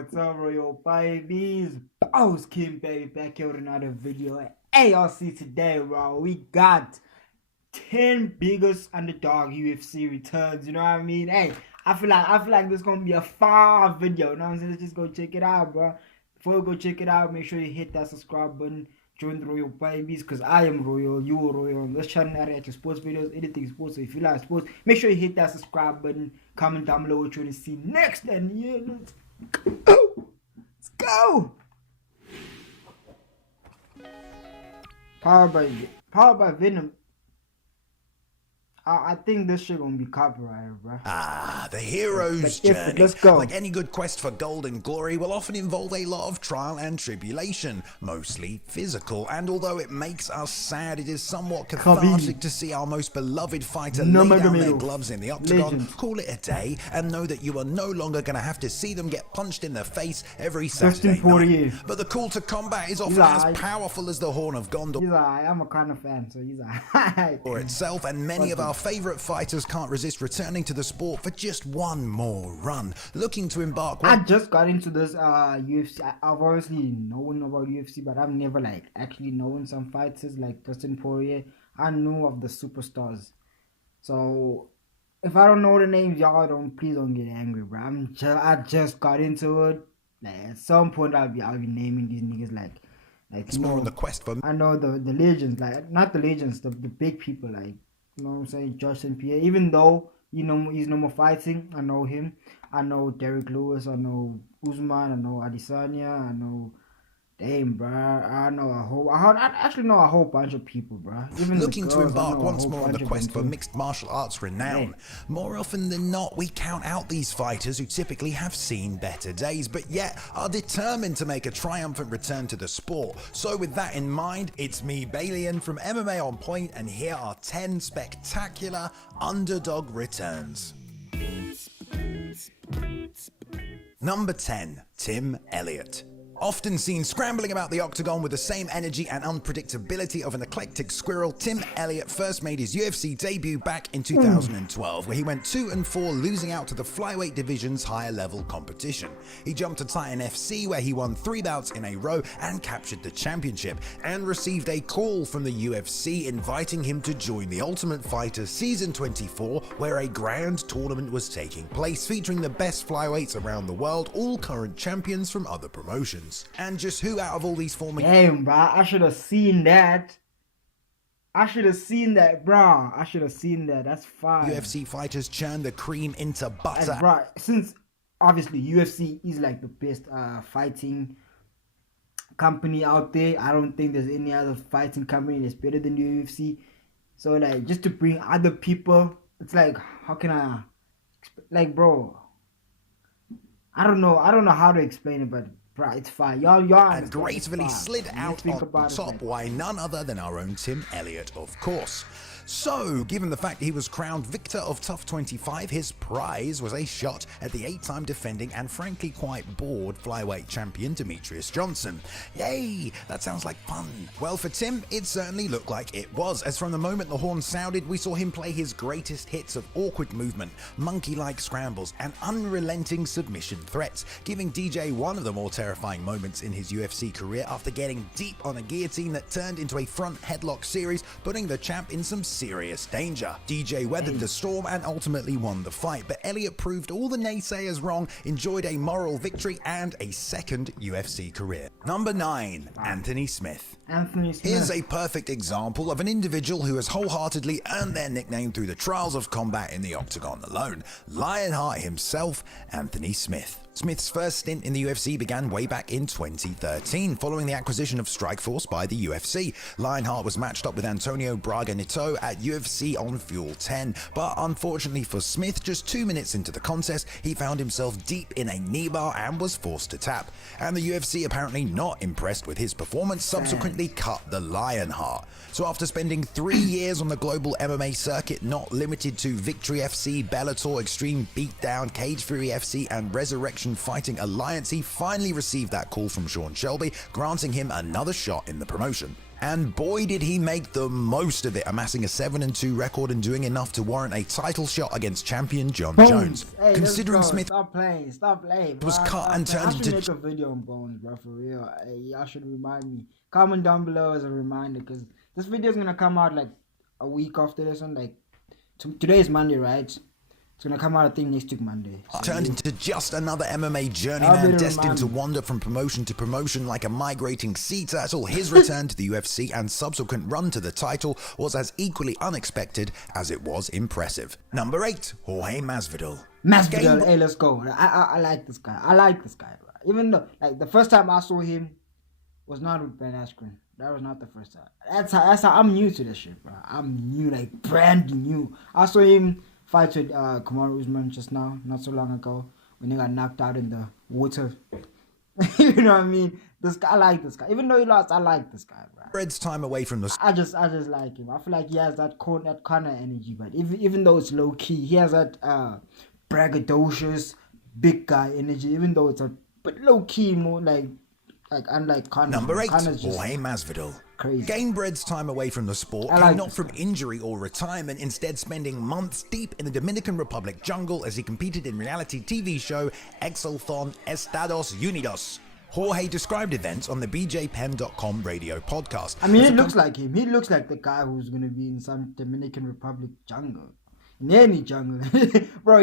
What's up, Royal babies? Boss Kim baby back here with another video. Hey, y'all see today, bro, we got 10 biggest underdog UFC returns. You know what I mean? Hey, I feel like this gonna be a fire video. You know what I'm saying? Let's just go check it out, bro. Before we go check it out, make sure you hit that subscribe button. Join the Royal babies, because I am Royal, you are Royal. On this channel, I react to sports videos, anything sports. So if you like sports, make sure you hit that subscribe button. Comment down below what you want to see next. And yeah, let's go. Powered by Venom. I think this shit gonna be copyrighted, bro. The hero's journey, let's go. like any good quest for gold and glory, will often involve a lot of trial and tribulation, mostly physical, and although it makes us sad, it is somewhat cathartic to see our most beloved fighter lay down their gloves in the octagon, call it a day, and know that you are no longer going to have to see them get punched in the face every Saturday night. But the call to combat is often as powerful as the Horn of Gondor. I'm a kind of fan, so he's for itself, and many of our favorite fighters can't resist returning to the sport for just one more run, looking to embark. I just got into this UFC. I've obviously known about UFC, but I've never like actually known some fighters like Dustin Poirier. I knew of the superstars, so if I don't know the names, y'all please don't get angry, bro. I just got into it. Like at some point I'll be naming these niggas like it's more on the quest for. I know the legends, like not the legends, the big people, like, you know what I'm saying, Josh St. Pierre. Even though, you know, he's no more fighting, I know him. I know Derek Lewis, I know Usman, I know Adesanya, I know, damn, bro, I actually know a whole bunch of people, bro. Even looking to embark once more on the quest for mixed martial arts renown. More often than not, we count out these fighters who typically have seen better days, but yet are determined to make a triumphant return to the sport. So with that in mind, it's me, Balian, from MMA On Point, and here are 10 spectacular underdog returns. Number 10, Tim Elliott. Often seen scrambling about the octagon with the same energy and unpredictability of an eclectic squirrel, Tim Elliott first made his UFC debut back in 2012, where he went 2-4, losing out to the flyweight division's higher level competition. He jumped to Titan FC, where he won 3 bouts in a row and captured the championship, and received a call from the UFC inviting him to join the Ultimate Fighter Season 24, where a grand tournament was taking place, featuring the best flyweights around the world, all current champions from other promotions. And just who out of all these forming... Damn, bro, I should have seen that. I should have seen that, bro. I should have seen that. That's fine. UFC fighters churn the cream into butter. And, bro, since obviously UFC is like the best fighting company out there, I don't think there's any other fighting company that's better than the UFC. So, like, just to bring other people, it's like, how can I... Like, bro, I don't know how to explain it, but... Right, it's fine. Y'all and gracefully slid out on top. Why none other than our own Tim Elliott, of course. So, given the fact he was crowned victor of Tough 25, his prize was a shot at the 8-time defending and frankly quite bored flyweight champion Demetrius Johnson. Yay, that sounds like fun. Well, for Tim, it certainly looked like it was, as from the moment the horn sounded, we saw him play his greatest hits of awkward movement, monkey-like scrambles, and unrelenting submission threats, giving DJ one of the more terrifying moments in his UFC career after getting deep on a guillotine that turned into a front headlock series, putting the champ in some serious danger. DJ weathered the storm and ultimately won the fight, but Elliott proved all the naysayers wrong, enjoyed a moral victory and a second UFC career. Number 9, Anthony Smith. Here's a perfect example of an individual who has wholeheartedly earned their nickname through the trials of combat in the octagon alone. Lionheart himself, Anthony Smith. Smith's first stint in the UFC began way back in 2013, following the acquisition of Strikeforce by the UFC. Lionheart was matched up with Antonio Braga Neto at UFC on Fuel 10, but unfortunately for Smith, just 2 minutes into the contest, he found himself deep in a knee bar and was forced to tap. And the UFC, apparently not impressed with his performance, subsequently cut the Lionheart. So after spending 3 years on the global MMA circuit, not limited to Victory FC, Bellator, Extreme Beatdown, Cage Fury FC, and Resurrection Fighting Alliance, he finally received that call from Sean Shelby, granting him another shot in the promotion. And boy did he make the most of it, amassing a 7-2 record and doing enough to warrant a title shot against champion John Jones. Hey, Considering Smith stop playing, was cut and turned into... I should make a video on Bones, bro, for real. Hey, y'all should remind me. Comment down below as a reminder, because this video is going to come out like a week after this one. Like, today is Monday, right? It's gonna come out, I think, next week Monday. Turned into just another MMA journeyman destined to wander from promotion to promotion like a migrating sea turtle. His return to the UFC and subsequent run to the title was as equally unexpected as it was impressive. Number 8, Jorge Masviddle. Masviddle, hey, let's go. I like this guy. I like this guy, bro. Even though, like, the first time I saw him was not with Ben Askren. That was not the first time. That's how I'm new to this shit, bro. I'm new, like, brand new. I saw him fight with Kamaru Usman just now, not so long ago, when he got knocked out in the water. You know what I mean? This guy, I like this guy. Even though he lost, I like this guy, bro. Red's time away from the... I just like him. I feel like he has that kind of energy, but even though it's low key, he has that braggadocious big guy energy. Even though it's a but low key, more like unlike Conor. Number 8, Jorge Masviddle. Crazy. Gained Bread's time away from the sport, like not from injury or retirement, instead spending months deep in the Dominican Republic jungle as he competed in reality TV show Exalthon Estados Unidos. Jorge described events on the BJPen.com radio podcast. I mean, he looks like him. He looks like the guy who's going to be in some Dominican Republic jungle. In any jungle. Bro,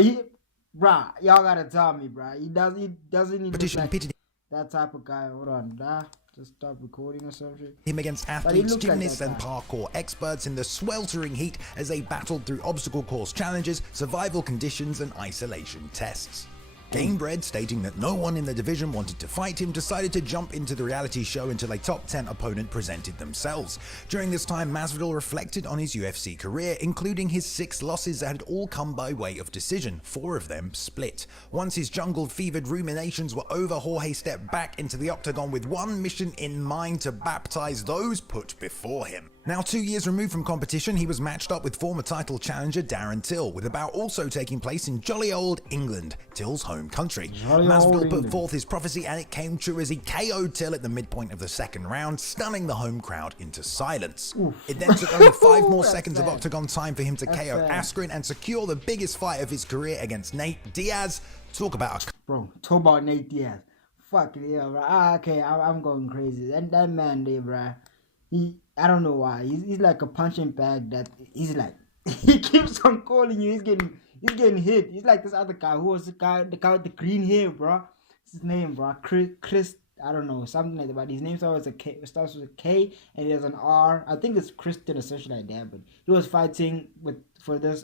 y'all got to tell me, bro. He doesn't even look like that type of guy. Hold on, just stop recording or something. Him against athletes, gymnasts, and parkour experts in the sweltering heat as they battled through obstacle course challenges, survival conditions, and isolation tests. Gamebred, stating that no one in the division wanted to fight him, decided to jump into the reality show until a top 10 opponent presented themselves. During this time, Masvidal reflected on his UFC career, including his 6 losses that had all come by way of decision, 4 of them split. Once his jungle-fevered ruminations were over, Jorge stepped back into the octagon with one mission in mind: to baptize those put before him. Now 2 years removed from competition, he was matched up with former title challenger Darren Till, with the bout also taking place in jolly old England, Till's home country. Masvidal put forth his prophecy and it came true as he KO'd Till at the midpoint of the second round, stunning the home crowd into silence. Oof. It then took only 5 more seconds of octagon time for him to KO Askren and secure the biggest fight of his career against Nate Diaz. Talk about Nate Diaz. Fuck yeah, bro. Okay, I'm going crazy. That man there, bro. I don't know why. He's like a punching bag that he's like he keeps on calling you. He's getting hit. He's like this other guy who was the guy with the green hair, bro. What's his name, bro? Chris. I don't know, something like that. But his name starts with a K and there's an R. I think it's Christian or something like that. But he was fighting for this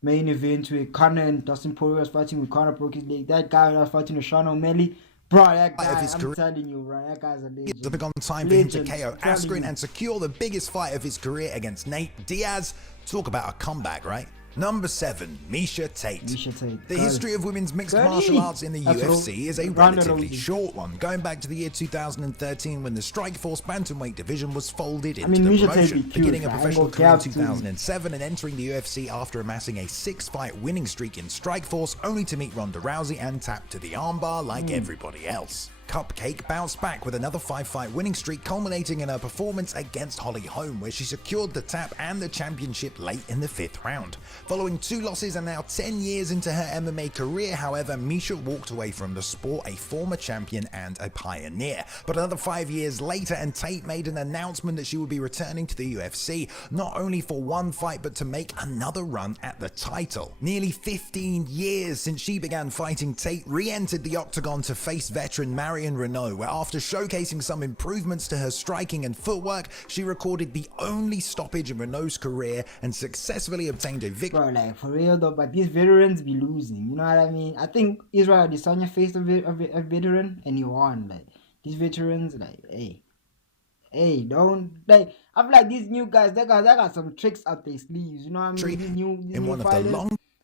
main event with Conor, and Dustin Poirier was fighting with Conor, broke his leg. That guy was fighting with Sean O'Malley. Bro, that guy, I'm telling you, bro, that guy's a legend. The on time for him to KO Askren and secure the biggest fight of his career against Nate Diaz. Talk about a comeback, right? Number 7, Misha Tate. The history of women's mixed martial arts in the UFC is a relatively short one, going back to the year 2013 when the Strikeforce bantamweight division was folded into the promotion. Beginning a professional career in 2007 and entering the UFC after amassing a 6-fight winning streak in Strikeforce, only to meet Ronda Rousey and tap to the armbar like everybody else. Cupcake bounced back with another 5-fight winning streak, culminating in her performance against Holly Holm, where she secured the tap and the championship late in the 5th round. Following 2 losses and now 10 years into her MMA career, however, Misha walked away from the sport a former champion and a pioneer. But another 5 years later, and Tate made an announcement that she would be returning to the UFC, not only for one fight, but to make another run at the title. Nearly 15 years since she began fighting, Tate re-entered the octagon to face veteran Marion Renault, where after showcasing some improvements to her striking and footwork, she recorded the only stoppage in Renault's career and successfully obtained a victory. Bro, like, for real though, but these veterans be losing, you know what I mean? I think Israel Adesanya faced a veteran and he won. Like, these veterans, like, hey, don't, like, I feel like these new guys, they got some tricks up their sleeves, you know what I mean? These new fighters,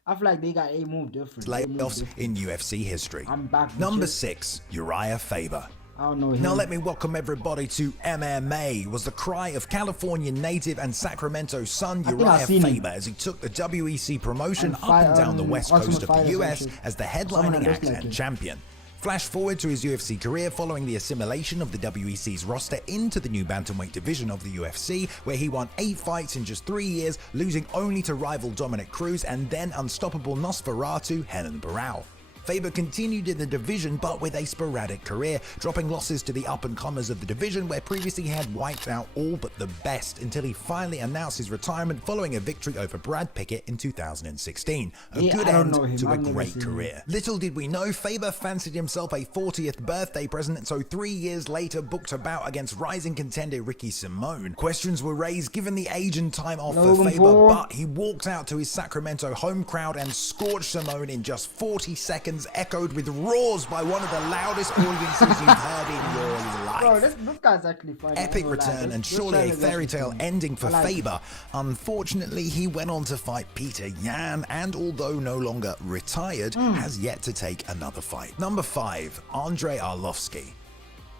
I feel like they got a move different. Playoffs in UFC history. I'm back. Number 6, Uriah Favor. I don't know him. Now let me welcome everybody to MMA, was the cry of California native and Sacramento son Uriah Favor as he took the WEC promotion up and down the west coast of the US as the headlining act and champion. Flash forward to his UFC career following the assimilation of the WEC's roster into the new bantamweight division of the UFC, where he won 8 fights in just 3 years, losing only to rival Dominick Cruz and then unstoppable Nosferatu Renan Barão. Favor continued in the division but with a sporadic career, dropping losses to the up-and-comers of the division where previously he had wiped out all but the best until he finally announced his retirement following a victory over Brad Pickett in 2016. A good end to a great career. Little did we know, Favor fancied himself a 40th birthday present, so 3 years later booked a bout against rising contender Ricky Simone. Questions were raised given the age and time off for Favor, but he walked out to his Sacramento home crowd and scorched Simone in just 40 seconds, echoed with roars by one of the loudest audiences you've heard in your life. Bro, this guy's actually funny. Epic return and surely a fairy tale ending for Favor. Unfortunately, he went on to fight Peter Yan and, although no longer retired, has yet to take another fight. Number 5, Andre Arlovski.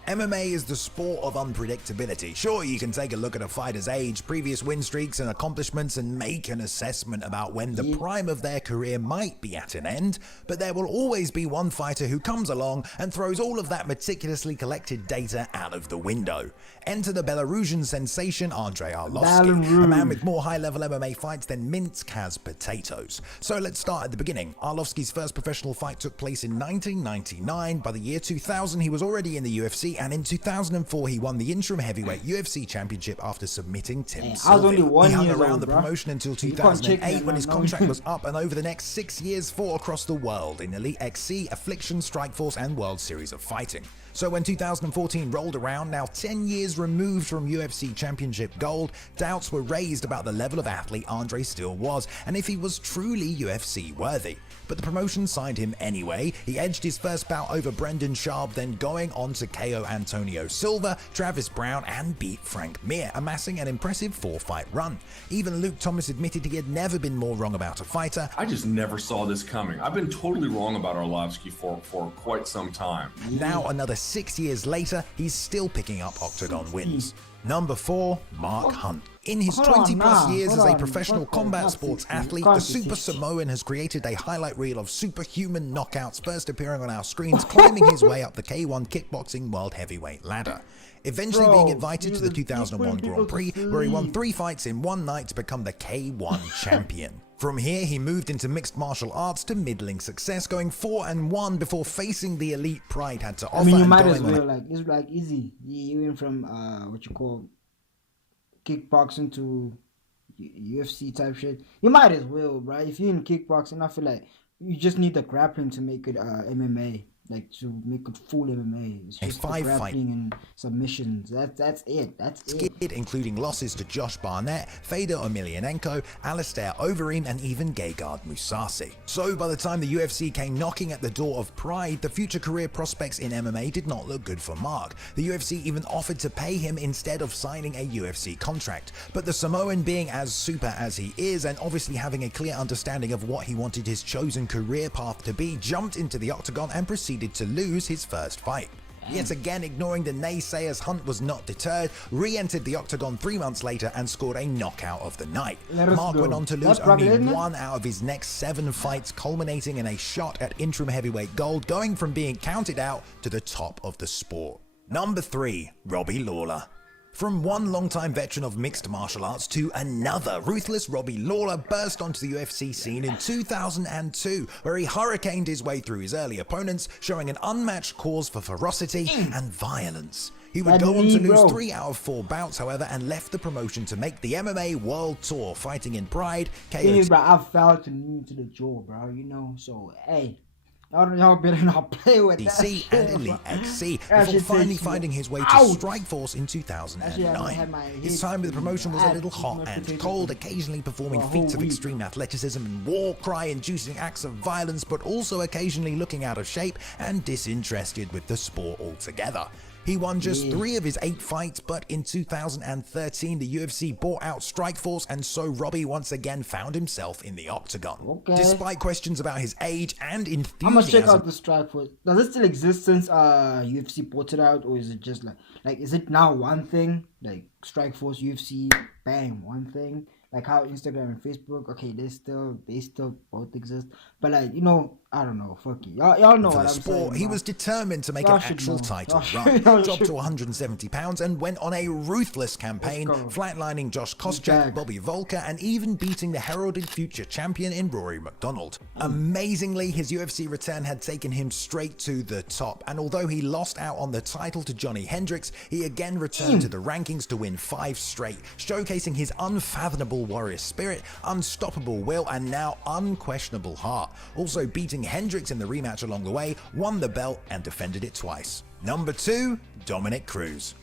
MMA is the sport of unpredictability. Sure, you can take a look at a fighter's age, previous win streaks and accomplishments and make an assessment about when the prime of their career might be at an end, but there will always be one fighter who comes along and throws all of that meticulously collected data out of the window. Enter the Belarusian sensation Andre Arlovski, a man with more high-level MMA fights than Minsk has potatoes. So let's start at the beginning. Arlovski's first professional fight took place in 1999. By the year 2000, he was already in the UFC, and in 2004 he won the interim heavyweight UFC championship after submitting Tim Sylvia. He hung around the promotion until 2008 when his contract was up, and over the next 6 years fought across the world in Elite XC, Affliction, Strikeforce and World Series of Fighting. So when 2014 rolled around, now 10 years removed from UFC Championship gold, doubts were raised about the level of athlete Andre still was, and if he was truly UFC worthy. But the promotion signed him anyway. He edged his first bout over Brendan Schaub, then going on to KO Antonio Silva, Travis Brown and beat Frank Mir, amassing an impressive 4-fight run. Even Luke Thomas admitted he had never been more wrong about a fighter. I just never saw this coming. I've been totally wrong about Arlovski for quite some time. Now another 6 years later, he's still picking up octagon wins. Number 4, Mark Hunt. In his 20-plus years as a professional combat sports athlete, the Super Samoan has created a highlight reel of superhuman knockouts, first appearing on our screens, climbing his way up the K1 kickboxing world heavyweight ladder. Eventually being invited to the 2001 Grand Prix, where he won 3 fights in one night to become the K1 champion. From here, he moved into mixed martial arts to middling success, going 4-1 before facing the elite Pride had to offer. I mean, you might as well, it's like easy. You went from what you call kickboxing to UFC type shit. You might as well, bro. If you're in kickboxing, I feel like you just need the grappling to make it MMA. Like, to make it full MMA. It's just the grappling and submissions. That's it. That's it. Including losses to Josh Barnett, Fedor Emelianenko, Alistair Overeem, and even Gegard Mousasi. So by the time the UFC came knocking at the door of Pride, the future career prospects in MMA did not look good for Mark. The UFC even offered to pay him instead of signing a UFC contract. But the Samoan, being as super as he is, and obviously having a clear understanding of what he wanted his chosen career path to be, jumped into the octagon and proceeded to lose his first fight. Yet again, ignoring the naysayers, Hunt was not deterred, re-entered the octagon 3 months later and scored a knockout of the night. Mark went on to lose only 1 out of his next 7 fights, culminating in a shot at interim heavyweight gold, going from being counted out to the top of the sport. Number 3, Robbie Lawler. From one longtime veteran of mixed martial arts to another, ruthless Robbie Lawler burst onto the UFC scene in 2002, where he hurricaned his way through his early opponents, showing an unmatched cause for ferocity and violence. He would go on to lose 3 out of 4 bouts, however, and left the promotion to make the MMA World Tour, fighting in Pride, KO. Bro, I fell to the jaw, bro, you know, so, hey. Y'all better not play with that DC and Elite XC before finally finding his way to Strikeforce in 2009. His time with the promotion was a little hot and cold, occasionally performing feats of extreme athleticism and war cry-inducing acts of violence, but also occasionally looking out of shape and disinterested with the sport altogether. He won just 3 of his 8 fights, but in 2013 the UFC bought out Strikeforce, and so Robbie once again found himself in the octagon. Despite questions about his age and enthusiasm. I must check out the Strikeforce. Does it still exist since UFC bought it out, or is it just like is it now one thing? Like Strikeforce, UFC, bang, one thing? Like how Instagram and Facebook, okay, they still both exist. But like, you know, I don't know, fuck it. Y'all know For what the I'm sport, saying. he bro. was determined to make Y'all an should actual know. title Y'all run, should- dropped to 170 pounds and went on a ruthless campaign, Let's go. flatlining Josh Koscheck, Jack. Bobby Volker, and even beating the heralded future champion in Rory McDonald. Amazingly, his UFC return had taken him straight to the top, and although he lost out on the title to Johnny Hendricks, he again returned to the rankings to win 5 straight, showcasing his unfathomable warrior spirit, unstoppable will, and now unquestionable heart. Also beating Hendricks in the rematch along the way, won the belt and defended it twice. Number 2, Dominick Cruz.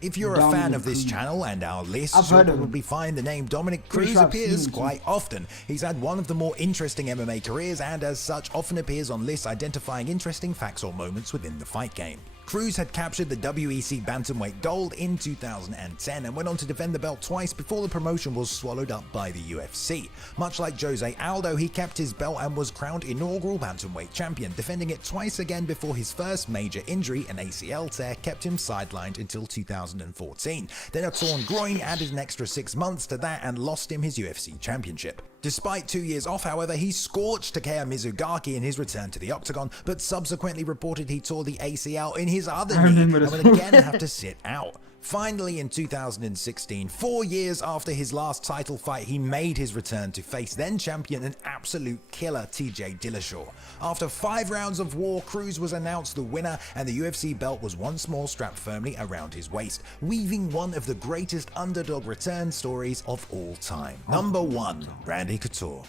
If you're a fan Dominick of this Cruz. channel and our list, I've you'll heard of him. probably find the name Dominick Pretty Cruz sure I've appears seen him quite often. He's had one of the more interesting MMA careers and as such often appears on lists identifying interesting facts or moments within the fight game. Cruz had captured the WEC Bantamweight Gold in 2010 and went on to defend the belt twice before the promotion was swallowed up by the UFC. Much like Jose Aldo, he kept his belt and was crowned inaugural Bantamweight champion, defending it twice again before his first major injury, an ACL tear, kept him sidelined until 2014. Then a torn groin added an extra 6 months to that and lost him his UFC championship. Despite 2 years off, however, he scorched Takeya Mizugaki in his return to the octagon, but subsequently reported he tore the ACL in his other knee and remember would this. again have to sit out. Finally, in 2016, 4 years after his last title fight, he made his return to face then champion and absolute killer TJ Dillashaw. After 5 rounds of war, Cruz was announced the winner and the UFC belt was once more strapped firmly around his waist, weaving one of the greatest underdog return stories of all time. Number 1, Randy Couture.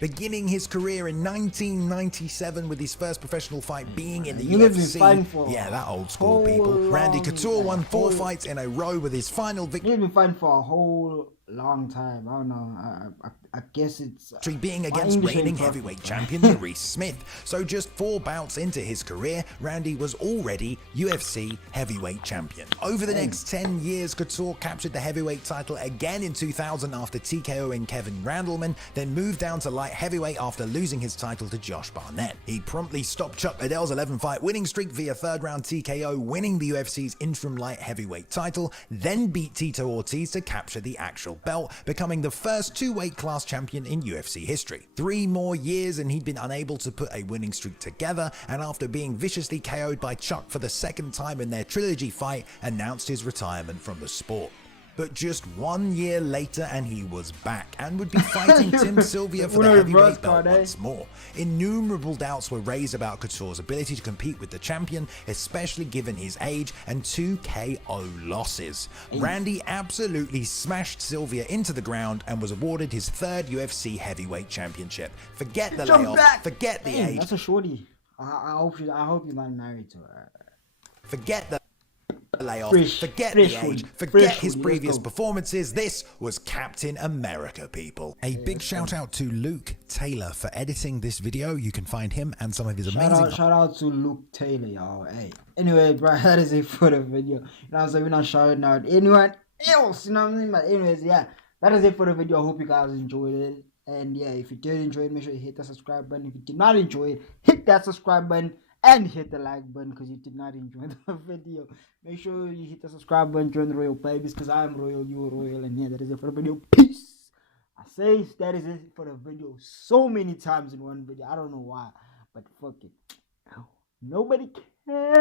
Beginning his career in 1997 with his first professional fight being in the You live in UFC. fighting for Yeah, that old a school people. whole Randy long Couture won time. 4 fights in a row with his final victory He's been fighting for a whole long time. I don't know. I guess it's being my against English ain't reigning perfect. heavyweight champion Maurice Smith. So just 4 bouts into his career, Randy was already UFC heavyweight champion. Over the next 10 years, Couture captured the heavyweight title again in 2000 after TKOing Kevin Randleman, then moved down to light heavyweight after losing his title to Josh Barnett. He promptly stopped Chuck Liddell's 11-fight winning streak via 3rd-round TKO, winning the UFC's interim light heavyweight title, then beat Tito Ortiz to capture the actual belt, becoming the first 2-weight class champion in UFC history. 3 more years and he'd been unable to put a winning streak together, and after being viciously KO'd by Chuck for the 2nd time in their trilogy fight, announced his retirement from the sport. But just 1 year later and he was back and would be fighting Tim Sylvia for the heavyweight belt once more. Innumerable doubts were raised about Couture's ability to compete with the champion, especially given his age and 2 KO losses. Randy absolutely smashed Sylvia into the ground and was awarded his 3rd UFC heavyweight championship. Forget the layoff, forget the age, That's a shorty. I hope you're not married to her. forget the layoff, forget fresh the age, one, forget fresh his one, previous let's go. performances. This was Captain America, people. A big shout out to Luke Taylor for editing this video. You can find him and some of his amazing Shout out to Luke Taylor, y'all. Hey. Anyway, bro, that is it for the video. You know what I'm saying? We're not shouting out anyone else, you know what I'm saying? But anyways, yeah, that is it for the video. I hope you guys enjoyed it. And yeah, if you did enjoy it, make sure you hit the subscribe button. If you did not enjoy it, hit that subscribe button and hit the like button because you did not enjoy the video. Make sure you hit the subscribe button, join the Royal Babies because I am Royal, you are Royal. And yeah, that is it for the video. Peace. I say that is it for the video so many times in one video. I don't know why, but fuck it. Nobody cares.